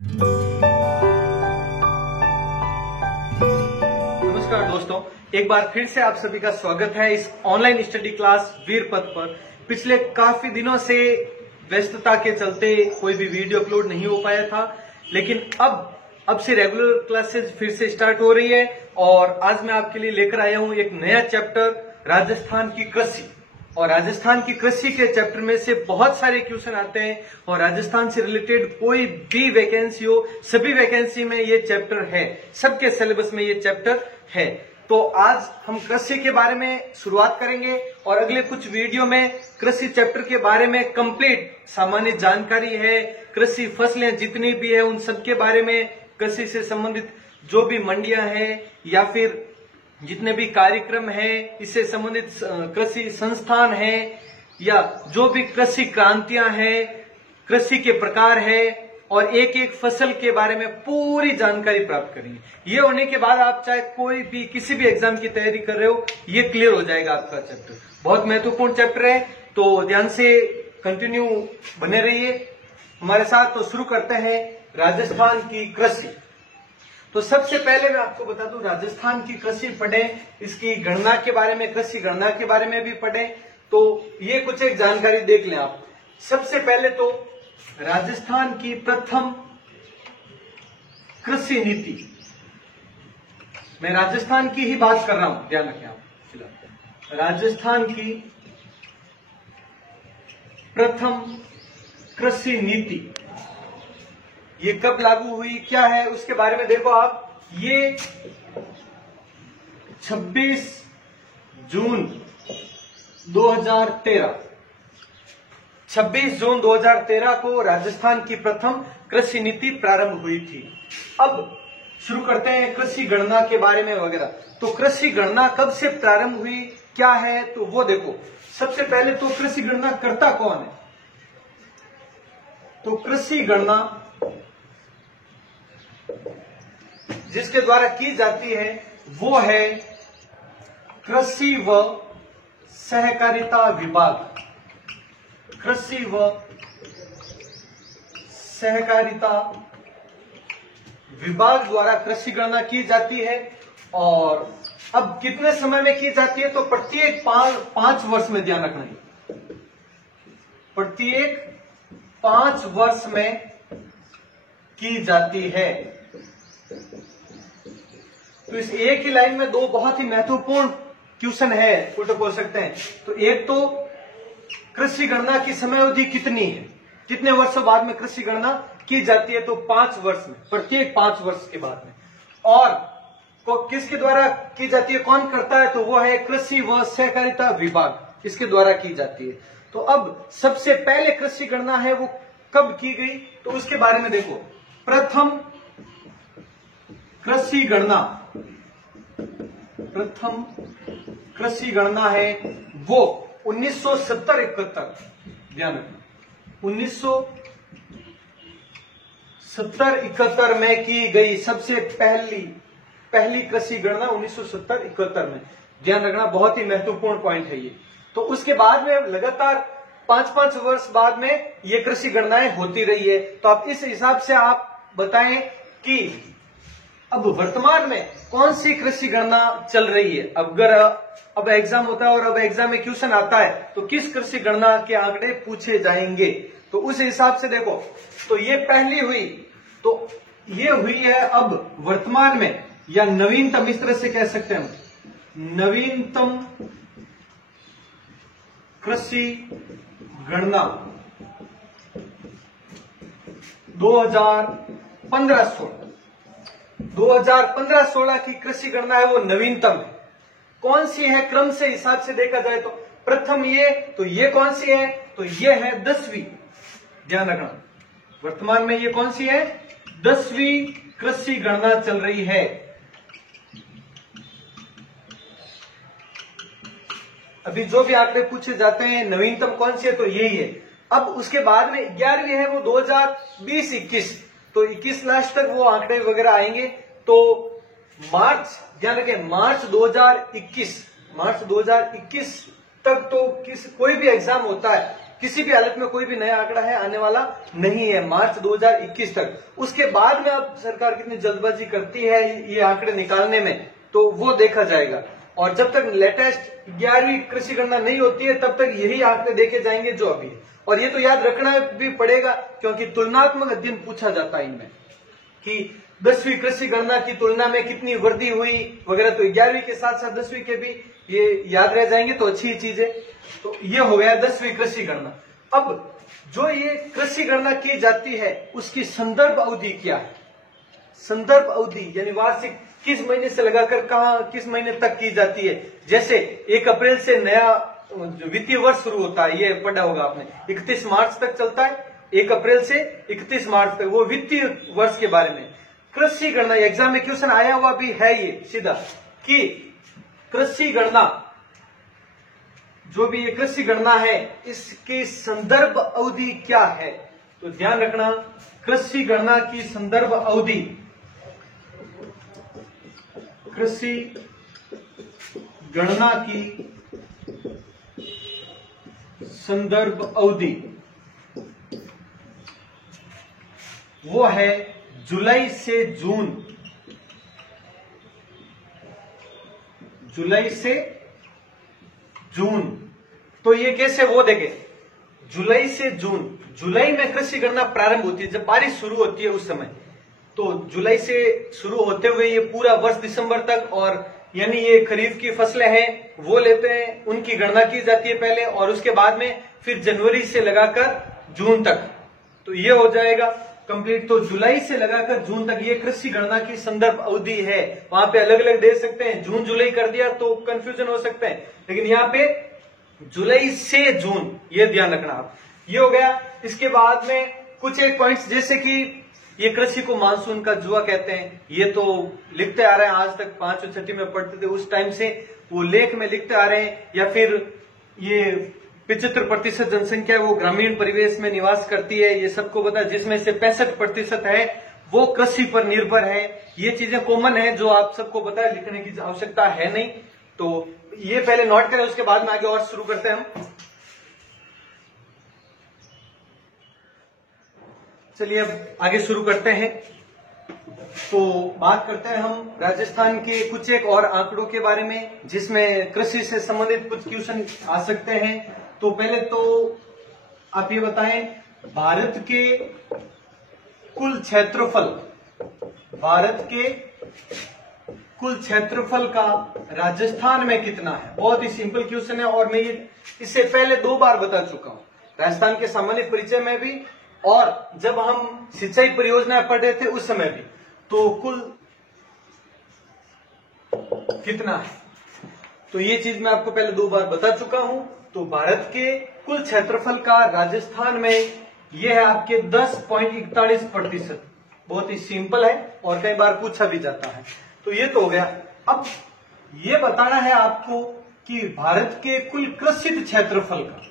नमस्कार दोस्तों, एक बार फिर से आप सभी का स्वागत है इस ऑनलाइन स्टडी क्लास वीरपथ पर। पिछले काफी दिनों से व्यस्तता के चलते कोई भी वीडियो अपलोड नहीं हो पाया था, लेकिन अब से रेगुलर क्लासेस फिर से स्टार्ट हो रही है और आज मैं आपके लिए लेकर आया हूं एक नया चैप्टर, राजस्थान की कृषि। और राजस्थान की कृषि के चैप्टर में से बहुत सारे क्वेश्चन आते हैं और राजस्थान से रिलेटेड कोई भी वैकेंसी हो, सभी वैकेंसी में ये चैप्टर है, सबके सिलेबस में ये चैप्टर है। तो आज हम कृषि के बारे में शुरुआत करेंगे और अगले कुछ वीडियो में कृषि चैप्टर के बारे में कंप्लीट सामान्य जानकारी है, कृषि फसलें जितनी भी है उन सबके बारे में, कृषि से संबंधित जो भी मंडियां हैं या फिर जितने भी कार्यक्रम हैं, इससे संबंधित कृषि संस्थान हैं या जो भी कृषि क्रांतियां हैं, कृषि के प्रकार है और एक एक फसल के बारे में पूरी जानकारी प्राप्त करेंगे। ये होने के बाद आप चाहे कोई भी किसी भी एग्जाम की तैयारी कर रहे हो, ये क्लियर हो जाएगा आपका चैप्टर। बहुत महत्वपूर्ण चैप्टर है, तो ध्यान से कंटिन्यू बने रहिए हमारे साथ। तो शुरू करते हैं राजस्थान की कृषि। तो सबसे पहले मैं आपको बता दूं, राजस्थान की कृषि पढ़ें, इसकी गणना के बारे में, कृषि गणना के बारे में भी पढ़ें। तो ये कुछ एक जानकारी देख लें आप। सबसे पहले तो राजस्थान की प्रथम कृषि नीति, मैं राजस्थान की ही बात कर रहा हूं, ध्यान रखें आप। फिलहाल राजस्थान की प्रथम कृषि नीति ये कब लागू हुई, क्या है, उसके बारे में देखो आप। ये 26 जून 2013 26 जून 2013 को राजस्थान की प्रथम कृषि नीति प्रारंभ हुई थी। अब शुरू करते हैं कृषि गणना के बारे में वगैरह। तो कृषि गणना कब से प्रारंभ हुई, क्या है, तो वो देखो। सबसे पहले तो कृषि गणना करता कौन है, तो कृषि गणना जिसके द्वारा की जाती है वो है कृषि व सहकारिता विभाग। कृषि व सहकारिता विभाग द्वारा कृषि गणना की जाती है। और अब कितने समय में की जाती है, तो प्रत्येक 5 वर्ष में, ध्यान रखना है, प्रत्येक 5 वर्ष में की जाती है। तो इस एक ही लाइन में दो बहुत ही महत्वपूर्ण क्वेश्चन है, उल्टा बोल सकते हैं। तो एक तो कृषि गणना की समय अवधि कितनी है, कितने वर्षों बाद में कृषि गणना की जाती है, तो 5 वर्ष में, प्रत्येक 5 वर्ष के बाद में। और किसके द्वारा की जाती है, कौन करता है, तो वो है कृषि व सहकारिता विभाग, इसके द्वारा की जाती है। तो अब सबसे पहले कृषि गणना है वो कब की गई, तो उसके बारे में देखो। प्रथम कृषि गणना है वो 1970-71, ध्यान रखना, 1970-71 में की गई सबसे पहली कृषि गणना 1970-71 में, ध्यान रखना, बहुत ही महत्वपूर्ण पॉइंट है ये। तो उसके बाद में लगातार 5-5 वर्ष बाद में ये कृषि गणनाएं होती रही है। तो आप इस हिसाब से आप बताएं कि अब वर्तमान में कौन सी कृषि गणना चल रही है। अगर अब एग्जाम होता है और अब एग्जाम में क्वेश्चन आता है तो किस कृषि गणना के आंकड़े पूछे जाएंगे, तो उस हिसाब से देखो। तो ये पहली हुई, तो ये हुई है अब वर्तमान में, या नवीनतम, इस तरह से कह सकते हैं हम, नवीनतम कृषि गणना 2015-16 की कृषि गणना है वो नवीनतम है। कौन सी है, क्रम से हिसाब से देखा जाए तो प्रथम ये, तो ये कौन सी है, तो ये है 10वीं, ध्यान रखना, वर्तमान में ये कौन सी है, 10वीं कृषि गणना चल रही है। अभी जो भी आंकड़े पूछे जाते हैं नवीनतम कौन सी है, तो यही है। अब उसके बाद में 11वीं है वो 2020-21, तो 21 लास्ट तक वो आंकड़े वगैरह आएंगे। तो मार्च, ध्यान रखें, मार्च 2021 तक तो कोई भी एग्जाम होता है किसी भी हालत में कोई भी नया आंकड़ा है आने वाला नहीं है मार्च 2021 तक। उसके बाद में अब सरकार कितनी जल्दबाजी करती है ये आंकड़े निकालने में, तो वो देखा जाएगा। और जब तक लेटेस्ट 11वीं कृषि गणना नहीं होती है तब तक यही आंकड़े देखे जाएंगे जो अभी है। और ये तो याद रखना भी पड़ेगा क्योंकि तुलनात्मक अध्ययन पूछा जाता है इनमें कि 10वीं कृषि गणना की तुलना में कितनी वृद्धि हुई वगैरह, तो 11वीं के साथ साथ 10वीं के भी ये याद रह जाएंगे तो अच्छी चीज है। तो ये हो गया 10वीं कृषि गणना। अब जो ये कृषि गणना की जाती है उसकी संदर्भ अवधि क्या है? संदर्भ अवधि यानी वार्षिक किस महीने से लगाकर कहां किस महीने तक की जाती है। जैसे 1 अप्रैल से नया वित्तीय वर्ष शुरू होता है, ये पढ़ा होगा आपने, 31 मार्च तक चलता है, 1 अप्रैल से 31 मार्च तक, वो वित्तीय वर्ष के बारे में। कृषि गणना एग्जाम में क्वेश्चन आया हुआ भी है ये सीधा कि कृषि गणना जो भी ये कृषि गणना है इसकी संदर्भ अवधि क्या है। तो ध्यान रखना कृषि गणना की संदर्भ अवधि, कृषि गणना की संदर्भ अवधि वो है जुलाई से जून, जुलाई से जून। तो ये कैसे, वो देखें, जुलाई से जून, जुलाई में कृषि गणना प्रारंभ होती है जब बारिश शुरू होती है उस समय। तो जुलाई से शुरू होते हुए ये पूरा वर्ष दिसंबर तक, और यानी ये खरीफ की फसलें हैं वो लेते हैं, उनकी गणना की जाती है पहले, और उसके बाद में फिर जनवरी से लगाकर जून तक। तो ये हो जाएगा कंप्लीट। तो जुलाई से लगाकर जून तक ये कृषि गणना की संदर्भ अवधि है। वहां पे अलग अलग दे सकते हैं, जून जुलाई कर दिया तो कंफ्यूजन हो सकता है, लेकिन यहाँ पे जुलाई से जून, ये ध्यान रखना आप। ये हो गया। इसके बाद में कुछ एक पॉइंट्स, जैसे कि ये कृषि को मानसून का जुआ कहते हैं, ये तो लिखते आ रहे हैं आज तक, 5वीं 6वीं में पढ़ते थे उस टाइम से वो लेख में लिखते आ रहे हैं। या फिर ये 75% जनसंख्या वो ग्रामीण परिवेश में निवास करती है, ये सबको पता है, जिसमें से 65% है वो कृषि पर निर्भर है। ये चीजें कॉमन है जो आप सबको पता है, लिखने की आवश्यकता है नहीं। तो ये पहले नोट करें, उसके बाद में आगे और शुरू करते हैं हम। चलिए अब आगे शुरू करते हैं। तो बात करते हैं हम राजस्थान के कुछ एक और आंकड़ों के बारे में जिसमें कृषि से संबंधित कुछ क्वेश्चन आ सकते हैं। तो पहले तो आप ये बताएं, भारत के कुल क्षेत्रफल, भारत के कुल क्षेत्रफल का राजस्थान में कितना है? बहुत ही सिंपल क्वेश्चन है और मैं ये इससे पहले 2 बार बता चुका हूं, राजस्थान के सामान्य परिचय में भी और जब हम सिंचाई परियोजना पढ़ रहे थे उस समय भी। तो कुल कितना है, तो ये चीज मैं आपको पहले 2 बार बता चुका हूं। तो भारत के कुल क्षेत्रफल का राजस्थान में यह है आपके 10.41%। बहुत ही सिंपल है और कई बार पूछा भी जाता है। तो ये तो हो गया। अब ये बताना है आपको कि भारत के कुल कृषित क्षेत्रफल का,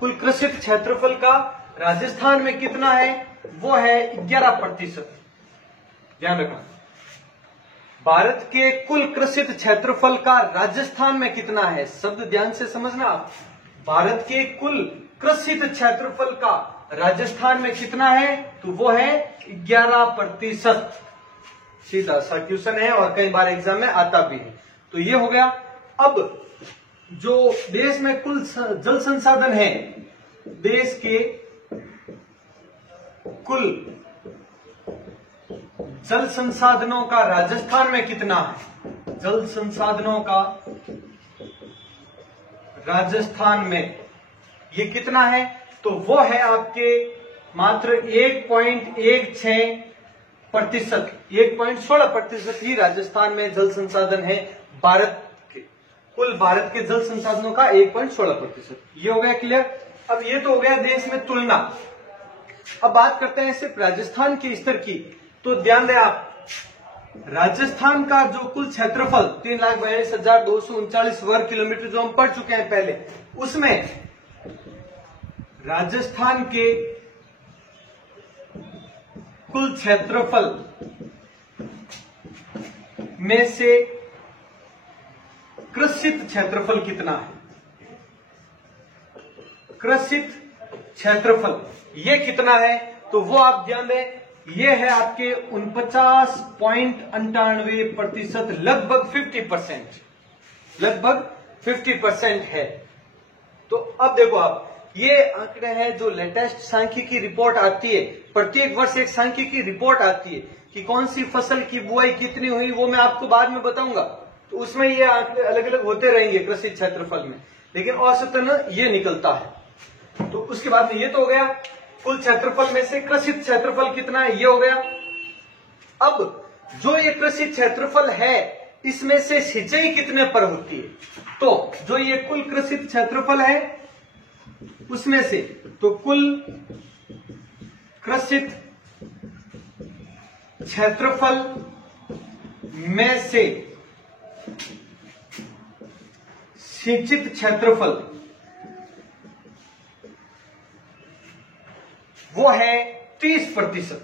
कुल कृषित क्षेत्रफल का राजस्थान में कितना है, वो है 11%। ध्यान रखना, भारत के कुल कृषित क्षेत्रफल का राजस्थान में कितना है, शब्द ध्यान से समझना आप। भारत के कुल कृषित क्षेत्रफल का राजस्थान में कितना है, तो वो है 11%। सीधा सा क्वेश्चन है और कई बार एग्जाम में आता भी है। तो ये हो गया। अब जो देश में कुल जल संसाधन है, देश के कुल जल संसाधनों का राजस्थान में कितना है, जल संसाधनों का राजस्थान में ये कितना है, तो वो है आपके मात्र 1.16%, 1.16% ही राजस्थान में जल संसाधन है। कुल भारत के जल संसाधनों का 1.16%। ये हो गया क्लियर। अब ये तो हो गया देश में तुलना। अब बात करते हैं सिर्फ राजस्थान के स्तर की। तो ध्यान दें आप, राजस्थान का जो कुल क्षेत्रफल 3,42,239 वर्ग किलोमीटर जो हम पढ़ चुके हैं पहले, उसमें राजस्थान के कुल क्षेत्रफल में से कृषित क्षेत्रफल कितना है, कृषित क्षेत्रफल ये कितना है, तो वो आप ध्यान दें, ये है आपके 49.98%, लगभग 50%, लगभग 50% है। तो अब देखो आप, ये आंकड़े हैं जो लेटेस्ट सांख्यिकी रिपोर्ट आती है, प्रत्येक वर्ष एक सांख्यिकी रिपोर्ट आती है कि कौन सी फसल की बुआई कितनी हुई, वो मैं आपको बाद में बताऊंगा। तो उसमें ये आंकड़े अलग अलग होते रहेंगे कृषि क्षेत्रफल में, लेकिन औसतन ये निकलता है। तो उसके बाद में ये तो हो गया कुल क्षेत्रफल में से कृषि क्षेत्रफल कितना है, ये हो गया। अब जो ये कृषि क्षेत्रफल है इसमें से सिंचाई कितने पर होती है, तो जो ये कुल कृषि क्षेत्रफल है उसमें से, तो कुल कृषित क्षेत्रफल में से सिंचित क्षेत्रफल वो है 30%।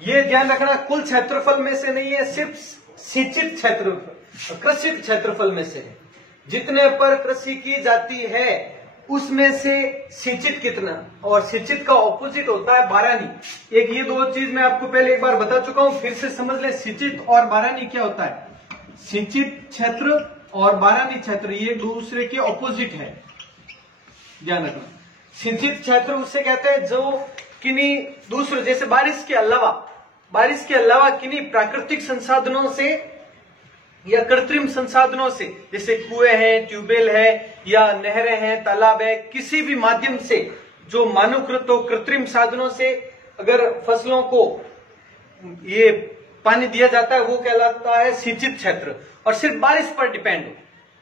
ये ध्यान रखना, कुल क्षेत्रफल में से नहीं है, सिर्फ सिंचित क्षेत्रफल, कृषित क्षेत्रफल में से है। जितने पर कृषि की जाती है उसमें से सिंचित कितना, और सिंचित का ऑपोजिट होता है बारानी। एक ये दो चीज मैं आपको पहले एक बार बता चुका हूं, फिर से समझ ले, सिंचित और बारानी क्या होता है। सिंचित क्षेत्र और बारानी क्षेत्र ये एक दूसरे के ऑपोजिट है, ध्यान रखना। सिंचित क्षेत्र उससे कहते हैं जो किन्हीं दूसरे, जैसे बारिश के अलावा किन्हीं प्राकृतिक संसाधनों से या कृत्रिम संसाधनों से, जैसे कुएं हैं, ट्यूबवेल है या नहरें हैं, तालाब है, किसी भी माध्यम से जो मानवकृत हो, कृत्रिम साधनों से अगर फसलों को ये पानी दिया जाता है वो कहलाता है सिंचित क्षेत्र। और सिर्फ बारिश पर डिपेंड हो,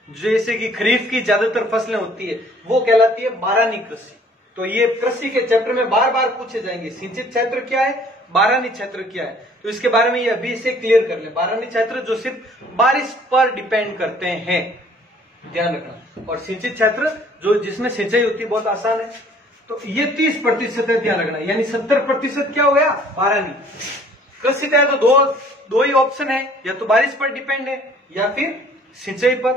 जैसे कि खरीफ की ज्यादातर फसलें होती है, वो कहलाती है बारानी कृषि। तो ये कृषि के चैप्टर में बार बार पूछे जाएंगे, सिंचित क्षेत्र क्या है, बारानी क्षेत्र क्या है। तो इसके बारे में ये अभी से क्लियर कर ले। बारानी क्षेत्र जो सिर्फ बारिश पर डिपेंड करते हैं, ध्यान रखना, और सिंचित क्षेत्र जो जिसमें सिंचाई होती है, बहुत आसान है। तो ये 30% है, ध्यान रखना, यानी 70% क्या हो गया, बारानी कृषि है। तो दो ही ऑप्शन है, या तो बारिश पर डिपेंड है या फिर सिंचाई पर।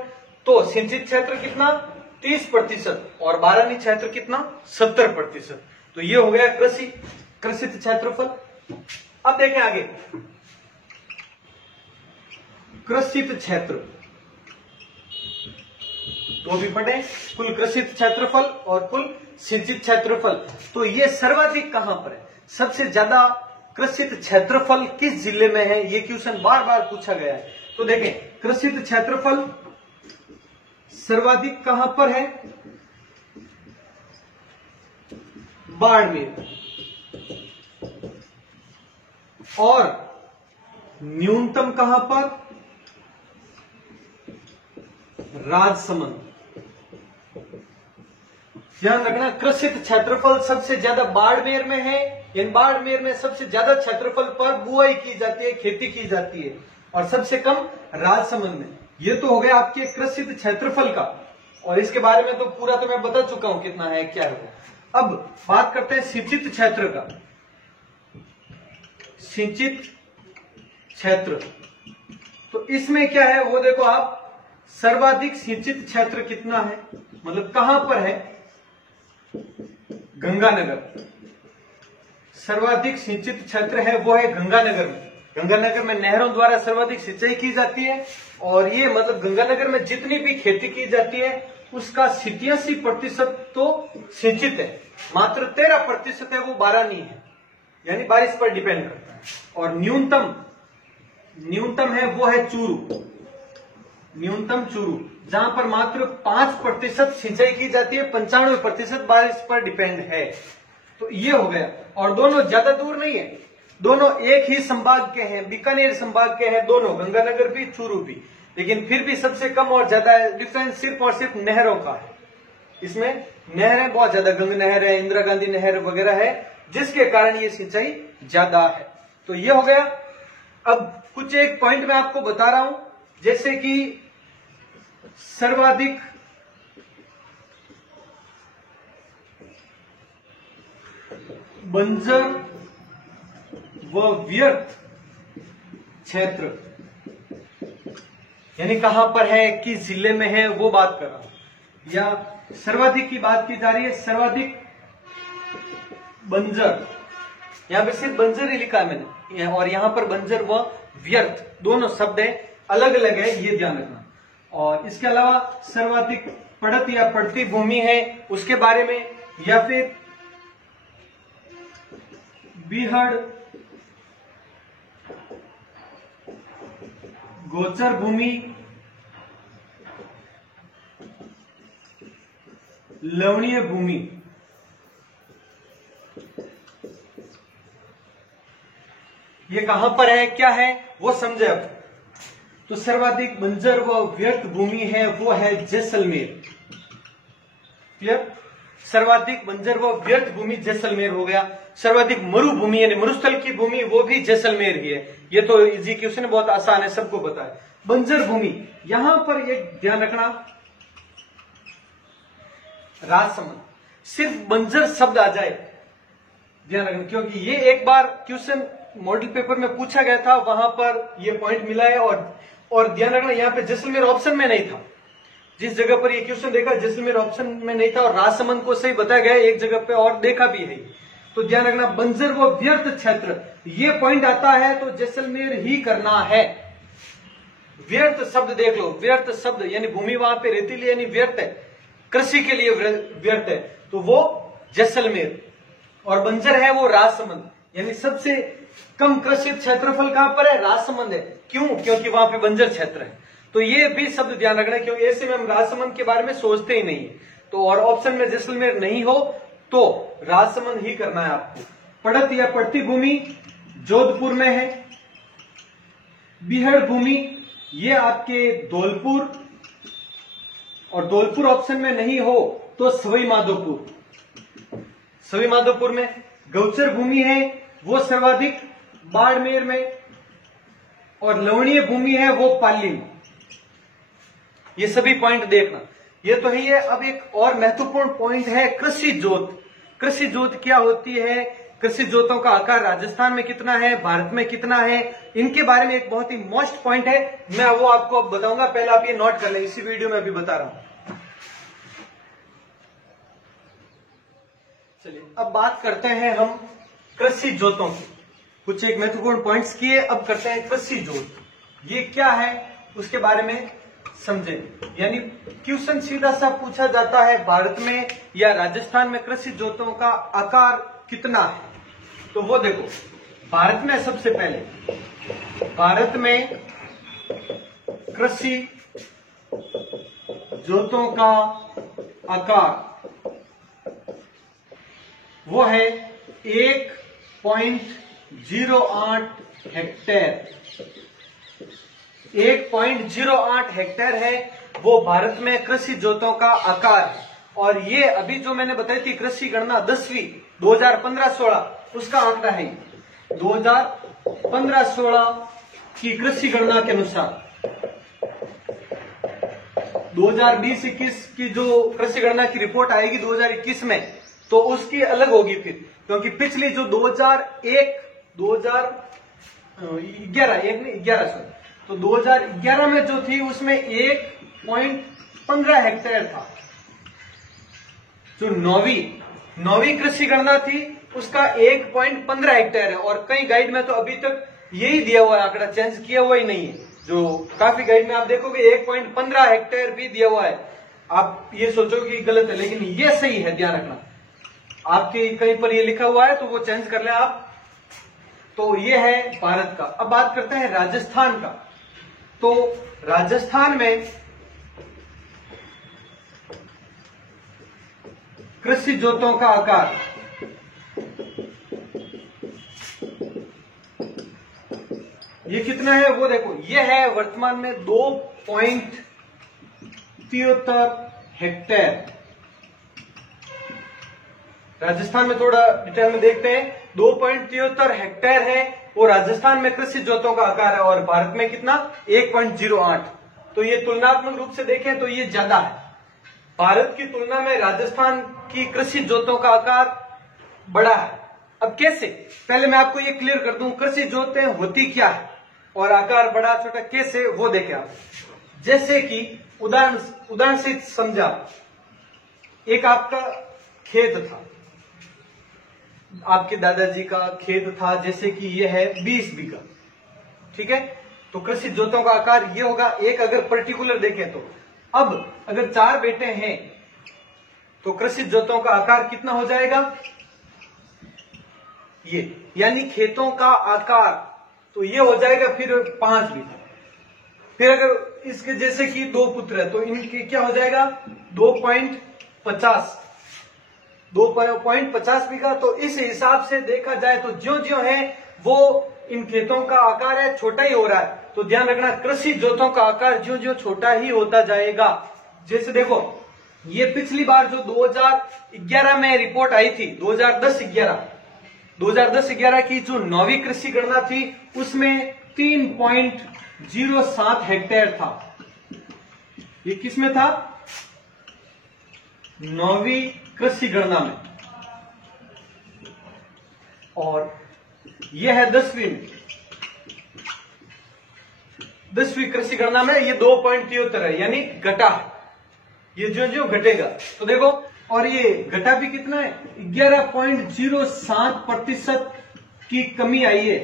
तो सिंचित क्षेत्र कितना, 30%, और बारानी क्षेत्र कितना, 70%। तो ये हो गया कृषित क्षेत्रफल। अब देखें आगे, कृषित क्षेत्र तो भी पढ़े, कुल कृषित क्षेत्रफल और कुल सिंचित क्षेत्रफल। तो ये सर्वाधिक कहां पर है, सबसे ज्यादा कृषित क्षेत्रफल किस जिले में है, ये क्वेश्चन बार बार पूछा गया है। तो देखें, कृषित क्षेत्रफल सर्वाधिक कहां पर है, बाड़मेर, और न्यूनतम कहां पर, राजसमंद। ध्यान रखना, कृषित क्षेत्रफल सबसे ज्यादा बाड़मेर में है, इन बाड़मेर में सबसे ज्यादा क्षेत्रफल पर बुआई की जाती है, खेती की जाती है, और सबसे कम राजसमंद में। ये तो हो गया आपके कृषित क्षेत्रफल का, और इसके बारे में तो पूरा तो मैं बता चुका हूं कितना है क्या है। अब बात करते हैं सिंचित क्षेत्र का। सिंचित क्षेत्र, तो इसमें क्या है वो देखो आप, सर्वाधिक सिंचित क्षेत्र कितना है, मतलब कहां पर है, गंगानगर। सर्वाधिक सिंचित क्षेत्र है वो है गंगानगर में। गंगानगर में नहरों द्वारा सर्वाधिक सिंचाई की जाती है, और ये मतलब गंगानगर में जितनी भी खेती की जाती है उसका 87% तो सिंचित है, मात्र 13% है वो बारानी है, यानी बारिश पर डिपेंड करता है। और न्यूनतम है वो है चूरू, न्यूनतम चूरू, जहां पर मात्र 5% सिंचाई की जाती है, 95% बारिश पर डिपेंड है। तो ये हो गया, और दोनों ज्यादा दूर नहीं है, दोनों एक ही संभाग के हैं, बीकानेर संभाग के हैं दोनों, गंगानगर भी चूरू भी, लेकिन फिर भी सबसे कम और ज्यादा डिफरेंस सिर्फ और सिर्फ नहरों का है। इसमें नहरें बहुत ज्यादा, गंगा नहर है, इंदिरा गांधी नहर वगैरह है, जिसके कारण ये सिंचाई ज्यादा है। तो ये हो गया। अब कुछ एक पॉइंट मैं आपको बता रहा हूं, जैसे कि सर्वाधिक बंजर व व्यर्थ क्षेत्र, यानी कहां पर है, किस जिले में है, वो बात कर रहा हूं। या सर्वाधिक की बात की जा रही है, सर्वाधिक बंजर, यहां पे सिर्फ बंजर ही लिखा है मैंने, और यहां पर बंजर व व्यर्थ दोनों शब्द है, अलग अलग है, ये ध्यान रखना। और इसके अलावा सर्वाधिक पड़त या पड़ती भूमि है उसके बारे में, या फिर बीहड़ गोचर भूमि, लवणीय भूमि, ये कहां पर है, क्या है वो समझे अब। तो सर्वाधिक बंजर व व्यर्थ भूमि है वो है जैसलमेर। क्लियर? सर्वाधिक बंजर व व्यर्थ भूमि जैसलमेर हो गया। सर्वाधिक मरुभूमि यानी मरुस्थल की भूमि वो भी जैसलमेर ही है। ये तो इजी क्वेश्चन है, बहुत आसान है, सबको पता है। बंजर भूमि, यहां पर एक ध्यान रखना, राजसमंद, सिर्फ बंजर शब्द आ जाए ध्यान रखना, क्योंकि ये एक बार क्वेश्चन मॉडल पेपर में पूछा गया था, वहां पर ये पॉइंट मिला है। और ध्यान रखना यहाँ पे जैसलमेर ऑप्शन में नहीं था, जिस जगह पर ये क्वेश्चन देखा जैसलमेर ऑप्शन में नहीं था, और राजसमंद को सही बताया गया एक जगह पे और देखा भी है। तो ध्यान रखना, बंजर व व्यर्थ क्षेत्र, ये पॉइंट आता है तो जैसलमेर ही करना है। व्यर्थ शब्द देख लो, व्यर्थ शब्द यानी भूमि वहां पे रेतीली यानी व्यर्थ है, कृषि के लिए व्यर्थ है, तो वो जैसलमेर। और बंजर है वो राजसमंद, यानी सबसे कम कृषि क्षेत्रफल कहां पर है, राजसमंद है। क्यों? क्योंकि वहां पे बंजर क्षेत्र है। तो ये भी शब्द ध्यान रखना, क्योंकि ऐसे में हम राजसमंद के बारे में सोचते ही नहीं। तो और ऑप्शन में जैसलमेर नहीं हो तो राजसमंद ही करना है आपको। पड़त या पड़ती भूमि जोधपुर में है। बीहड़ भूमि ये आपके धौलपुर, और धौलपुर ऑप्शन में नहीं हो तो सवाई माधोपुर, सवाई माधोपुर में। गौचर भूमि है वो सर्वाधिक बाड़मेर में, और लवणीय भूमि है वो पाली में। ये सभी पॉइंट देखना, ये तो ही है। अब एक और महत्वपूर्ण पॉइंट है कृषि जोत। कृषि जोत क्या होती है, कृषि जोतों का आकार राजस्थान में कितना है, भारत में कितना है, इनके बारे में एक बहुत ही मोस्ट पॉइंट है, मैं वो आपको अब बताऊंगा, पहले आप ये नोट कर लें, इसी वीडियो में अभी बता रहा हूं। चलिए अब बात करते हैं हम कृषि जोतों की, कुछ एक महत्वपूर्ण पॉइंट्स किए, अब करते हैं कृषि जोत। ये क्या है उसके बारे में समझें। यानी क्वेश्चन सीधा सा पूछा जाता है, भारत में या राजस्थान में कृषि जोतों का आकार कितना है, तो वो देखो। भारत में सबसे पहले, भारत में कृषि जोतों का आकार वो है 1.08 हेक्टेयर। 1.08 हेक्टेयर है वो भारत में कृषि जोतों का आकार है। और ये अभी जो मैंने बताई थी कृषि गणना 10वीं 2015-16 उसका आंकड़ा है। 2015-16 की कृषि गणना के अनुसार 2020-21 की जो कृषि गणना की रिपोर्ट आएगी 2021 में, तो उसकी अलग होगी फिर, क्योंकि पिछली जो 2011 तो 2011 में जो थी उसमें 1.15 हेक्टेयर था। जो नौवीं कृषि गणना थी उसका 1.15 हेक्टेयर है। और कई गाइड में तो अभी तक यही दिया हुआ है, आंकड़ा चेंज किया हुआ ही नहीं है। जो काफी गाइड में आप देखोगे 1.15 हेक्टेयर भी दिया हुआ है। आप ये सोचोगे कि गलत है, लेकिन ये सही है, ध्यान रखना। आपके कहीं पर ये लिखा हुआ है तो वो चेंज कर लें आप। तो ये है भारत का। अब बात करते हैं राजस्थान का। तो राजस्थान में कृषि जोतों का आकार ये कितना है वो देखो। ये है वर्तमान में 2.73 हेक्टेयर। राजस्थान में थोड़ा डिटेल में देखते हैं। 2.73 हेक्टेयर है वो राजस्थान में कृषि जोतों का आकार है, और भारत में कितना 1.08। तो ये तुलनात्मक रूप से देखें तो ये ज्यादा है। भारत की तुलना में राजस्थान की कृषि जोतों का आकार बड़ा है। अब कैसे, पहले मैं आपको ये क्लियर कर दूं कृषि जोतें होती क्या है और आकार बड़ा छोटा कैसे, वो देखें आप। जैसे कि उदाहरण से समझा, एक आपका खेत था, आपके दादाजी का खेत था, जैसे कि ये है 20 बीघा, ठीक है। तो कृषि जोतों का आकार ये होगा। एक अगर पर्टिकुलर देखें तो अब अगर 4 बेटे हैं तो कृषि जोतों का आकार कितना हो जाएगा, ये यानी खेतों का आकार तो ये हो जाएगा फिर 5 बीघा। फिर अगर इसके जैसे कि 2 पुत्र है तो इनके क्या हो जाएगा 2.50 बीघा। तो इस हिसाब से देखा जाए तो ज्यो ज्यो है वो इन खेतों का आकार है छोटा ही हो रहा है। तो ध्यान रखना कृषि जोतों का आकार ज्यो ज्यो छोटा ही होता जाएगा। जैसे देखो ये पिछली बार जो 2011 में रिपोर्ट आई थी, 2010-11 की जो 9वीं कृषि गणना थी उसमें 3.07 हेक्टेयर था। ये किसमें था, 9वीं कृषि गणना में। और यह है 10वीं कृषि गणना में ये 2.73 है, यानी घटा, ये जो जो घटेगा। तो देखो और ये घटा भी कितना है, 11.07% की कमी आई है।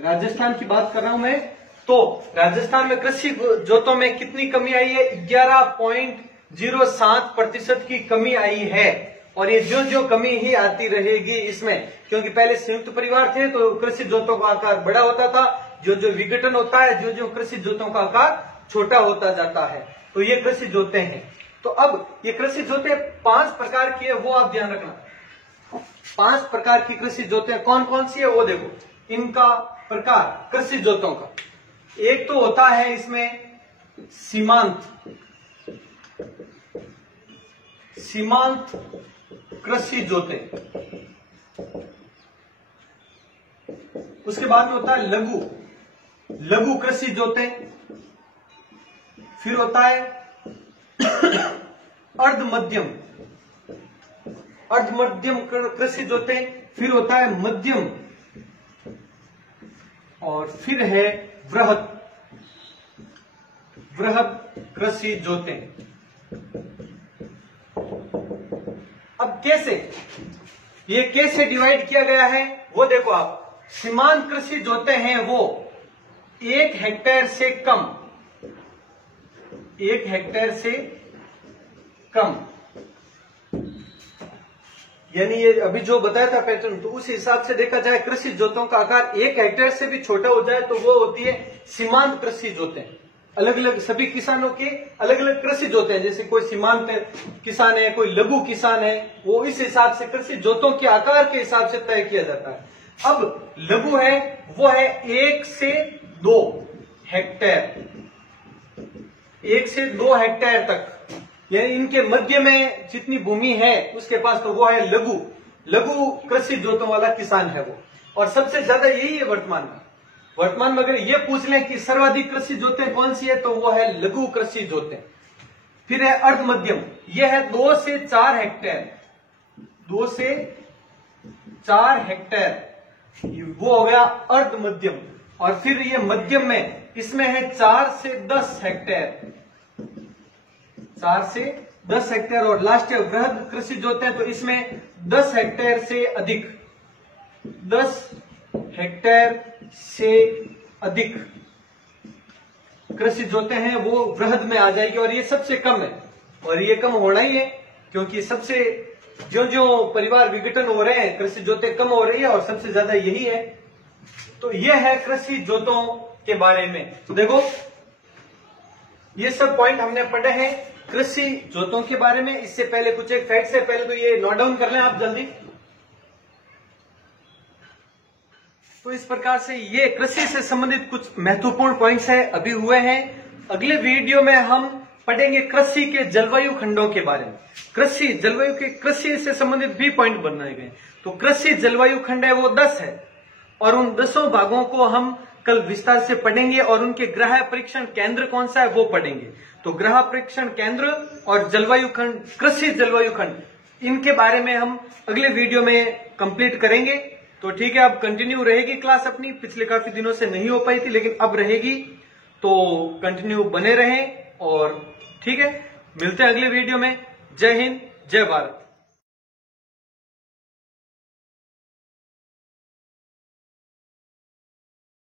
राजस्थान की बात कर रहा हूं मैं, तो राजस्थान में कृषि जोतों में कितनी कमी आई है, 11.07% की कमी आई है। और ये जो जो कमी ही आती रहेगी इसमें, क्योंकि पहले संयुक्त परिवार थे तो कृषि जोतों का आकार बड़ा होता था, जो जो विघटन होता है जो जो कृषि जोतों का आकार छोटा होता जाता है। तो ये कृषि जोते हैं। तो अब ये कृषि जोते 5 प्रकार की है, वो आप ध्यान रखना। 5 प्रकार की कृषि जोते कौन कौन सी है वो देखो, इनका प्रकार कृषि जोतों का। एक तो होता है इसमें सीमांत कृषि जोते, उसके बाद में होता है लघु कृषि जोते, फिर होता है अर्ध मध्यम कृषि जोते, फिर होता है मध्यम, और फिर है वृहद कृषि जोते। अब ये कैसे डिवाइड किया गया है वो देखो आप। सीमांत कृषि जोते हैं वो 1 हेक्टेयर से कम, यानी ये अभी जो बताया था पैटर्न, तो उस हिसाब से देखा जाए कृषि जोतों का आकार 1 हेक्टेयर से भी छोटा हो जाए तो वो होती है सीमांत कृषि जोते। अलग अलग सभी किसानों के अलग अलग कृषि जोते हैं, जैसे कोई सीमांत किसान है, कोई लघु किसान है, वो इस हिसाब से कृषि जोतों के आकार के हिसाब से तय किया जाता है। अब लघु है वो है 1 से 2 हेक्टेयर, 1 से 2 हेक्टेयर तक, यानी इनके मध्य में जितनी भूमि है उसके पास, तो वो है लघु कृषि जोतों वाला किसान है वो। और सबसे ज्यादा यही है वर्तमान में अगर ये पूछ लें कि सर्वाधिक कृषि जोतें कौन सी है तो वो है लघु कृषि जोतें। फिर है अर्ध मध्यम, ये है 2 से 4 हेक्टेयर, वो हो गया अर्ध मध्यम। और फिर ये मध्यम में इसमें है 4 से 10 हेक्टेयर, 4 से 10 हेक्टेयर। और लास्ट है वृहद कृषि जोते हैं, तो इसमें 10 हेक्टेयर से अधिक, 10 हेक्टेयर से अधिक कृषि जोते हैं वो वृहद में आ जाएगी। और ये सबसे कम है, और ये कम होना ही है, क्योंकि सबसे जो परिवार विघटन हो रहे हैं कृषि जोते कम हो रही है, और सबसे ज्यादा यही है। तो ये है कृषि जोतों के बारे में। तो देखो ये सब पॉइंट हमने पढ़े हैं कृषि जोतों के बारे में। इससे पहले कुछ एक फैक्ट है, पहले तो ये नोट डाउन कर लें आप जल्दी। तो इस प्रकार से ये कृषि से संबंधित कुछ महत्वपूर्ण पॉइंट्स है अभी हुए हैं। अगले वीडियो में हम पढ़ेंगे कृषि के जलवायु खंडों के बारे में। कृषि से संबंधित भी पॉइंट बनाए गए। तो कृषि जलवायु खंड है वो 10 है, और उन 10 भागों को हम कल विस्तार से पढ़ेंगे, और उनके ग्रह परीक्षण केंद्र कौन सा है वो पढ़ेंगे। तो ग्रह परीक्षण केंद्र और जलवायु खंड, कृषि जलवायु खंड, इनके बारे में हम अगले वीडियो में कंप्लीट करेंगे। तो ठीक है, अब कंटिन्यू रहेगी क्लास अपनी, पिछले काफी दिनों से नहीं हो पाई थी लेकिन अब रहेगी, तो कंटिन्यू बने रहें। और ठीक है, मिलते हैं अगले वीडियो में। जय हिंद, जय भारत।